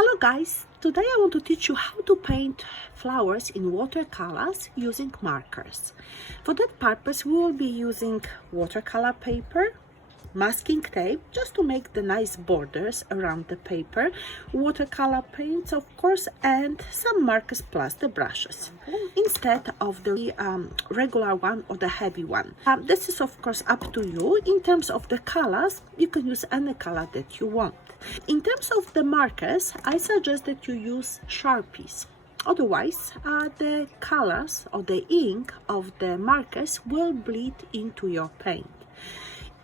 Hello guys, today I want to teach you how to paint flowers in watercolors using markers. For that purpose we will be using watercolor paper, masking tape just to make the nice borders around the paper, watercolor paints of course, and some markers plus the brushes instead of the regular one or the heavy one. This is of course up to you. In terms of the colors, you can use any color that you want. In terms of the markers, I suggest that you use Sharpies. Otherwise, the colors or the ink of the markers will bleed into your paint.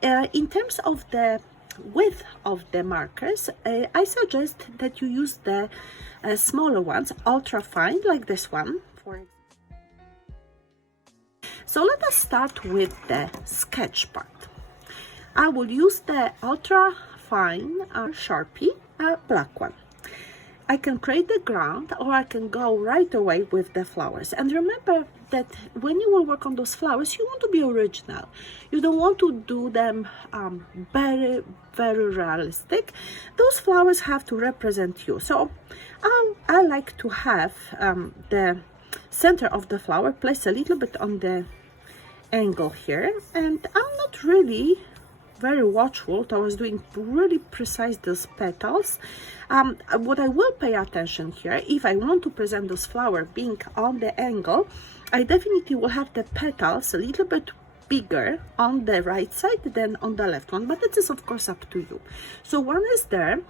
In terms of the width of the markers, I suggest that you use the smaller ones, ultra fine, like this one. So let us start with the sketch part. I will use the ultra fine Sharpie, black one. I can create the ground or I can go right away with the flowers. And remember that when you will work on those flowers, you want to be original. You don't want to do them very realistic. Those flowers have to represent you. So I like to have the center of the flower placed a little bit on the angle here. And I'm not really very watchful towards doing really precise those petals. What I will pay attention here, if I want to present those flowers being on the angle, I definitely will have the petals a little bit bigger on the right side than on the left one, but it is of course up to you. So one is there,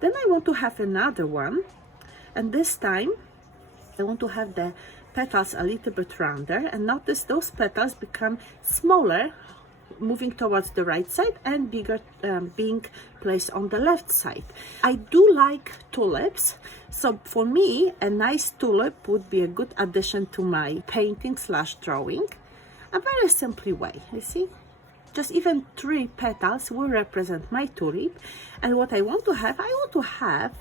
then I want to have another one, and this time I want to have the petals a little bit rounder, and notice those petals become smaller moving towards the right side and bigger being placed on the left side. I do like tulips, so for me a nice tulip would be a good addition to my painting / drawing. A very simple way, you see, just even 3 petals will represent my tulip. And what I want to have, I want to have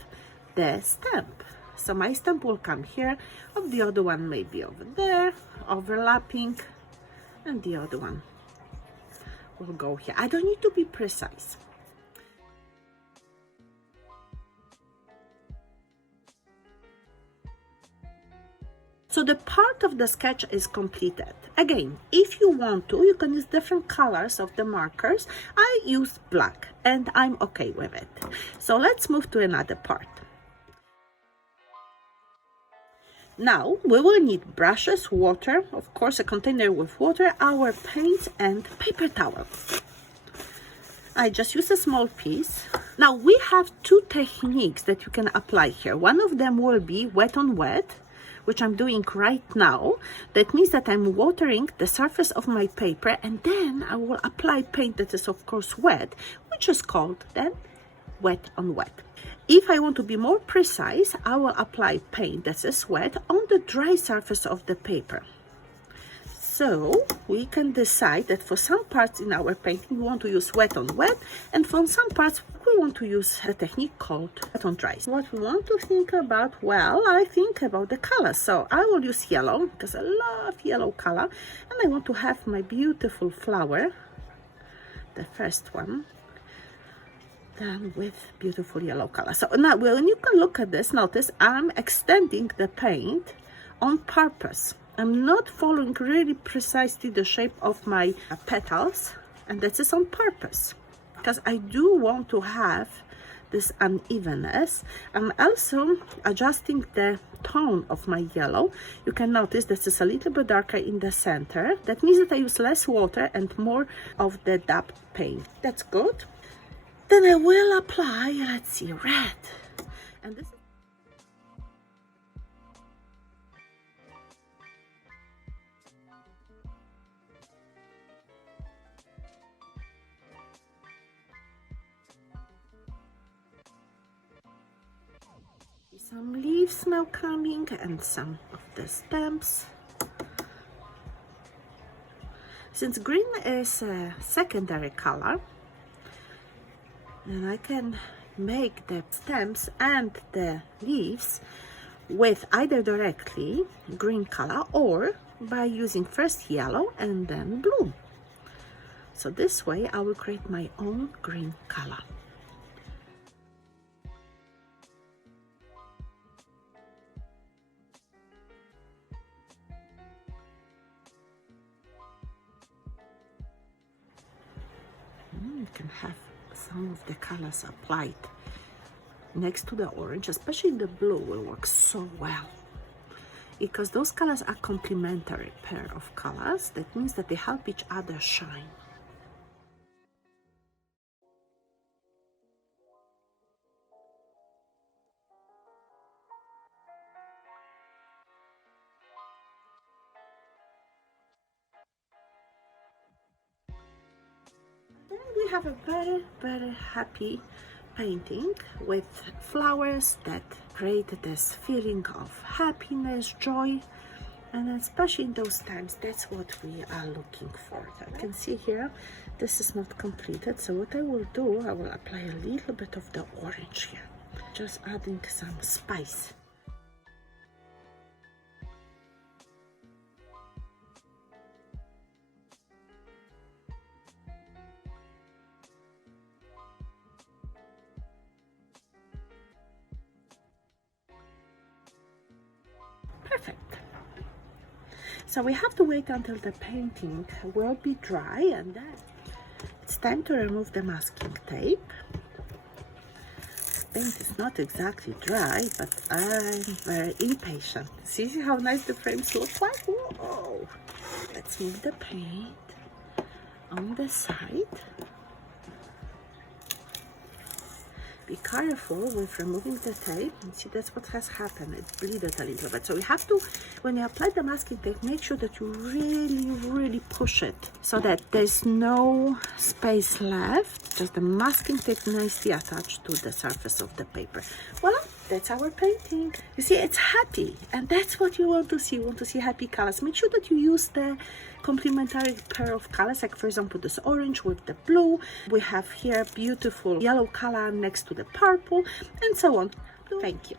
the stamp. So my stamp will come here, of the other one maybe over there, overlapping, and the other one will go here. I don't need to be precise. So the part of the sketch is completed. Again, if you want to, you can use different colors of the markers. I use black and I'm okay with it. So let's move to another part. Now we will need brushes, water, of course a container with water, our paints and paper towel. I just use a small piece. Now we have 2 techniques that you can apply here. One of them will be wet on wet, which I'm doing right now. That means that I'm watering the surface of my paper and then I will apply paint that is of course wet, which is called then wet on wet. If I want to be more precise, I will apply paint that is wet on the dry surface of the paper. So we can decide that for some parts in our painting we want to use wet on wet, and for some parts we want to use a technique called wet on dry. What we want to think about, well, I think about the color. So I will use yellow because I love yellow color, and I want to have my beautiful flower, the first one, done with beautiful yellow color. So now when you can look at this, notice I'm extending the paint on purpose. I'm not following really precisely the shape of my petals, and that is on purpose because I do want to have this unevenness. I'm also adjusting the tone of my yellow. You can notice this is a little bit darker in the center. That means that I use less water and more of the dapped paint. That's good. Then I will apply, let's see, red. And this is some leaves now coming and some of the stems. Since green is a secondary color, and I can make the stems and the leaves with either directly green color or by using first yellow and then blue. So this way I will create my own green color. you can have some of the colors applied next to the orange, especially the blue will work so well because those colors are complementary pair of colors. That means that they help each other shine. Then we have a very, very happy painting with flowers that create this feeling of happiness, joy, and especially in those times, that's what we are looking for. I can see here, this is not completed, so what I will do, I will apply a little bit of the orange here, just adding some spice. Perfect. So we have to wait until the painting will be dry, and then it's time to remove the masking tape. This paint is not exactly dry, but I'm very impatient. See how nice the frames look like? Whoa! Let's move the paint on the side. Be careful with removing the tape, and see that's what has happened, it bleeded a little bit. So we have to, when you apply the masking tape, make sure that you really push it so that there's no space left, just the masking tape nicely attached to the surface of the paper. Voila, that's our painting. You see, it's happy, and that's what you want to see. You want to see happy colors. Make sure that you use the complementary pair of colors, like for example this orange with the blue. We have here beautiful yellow color next to the purple, and so on. Thank you.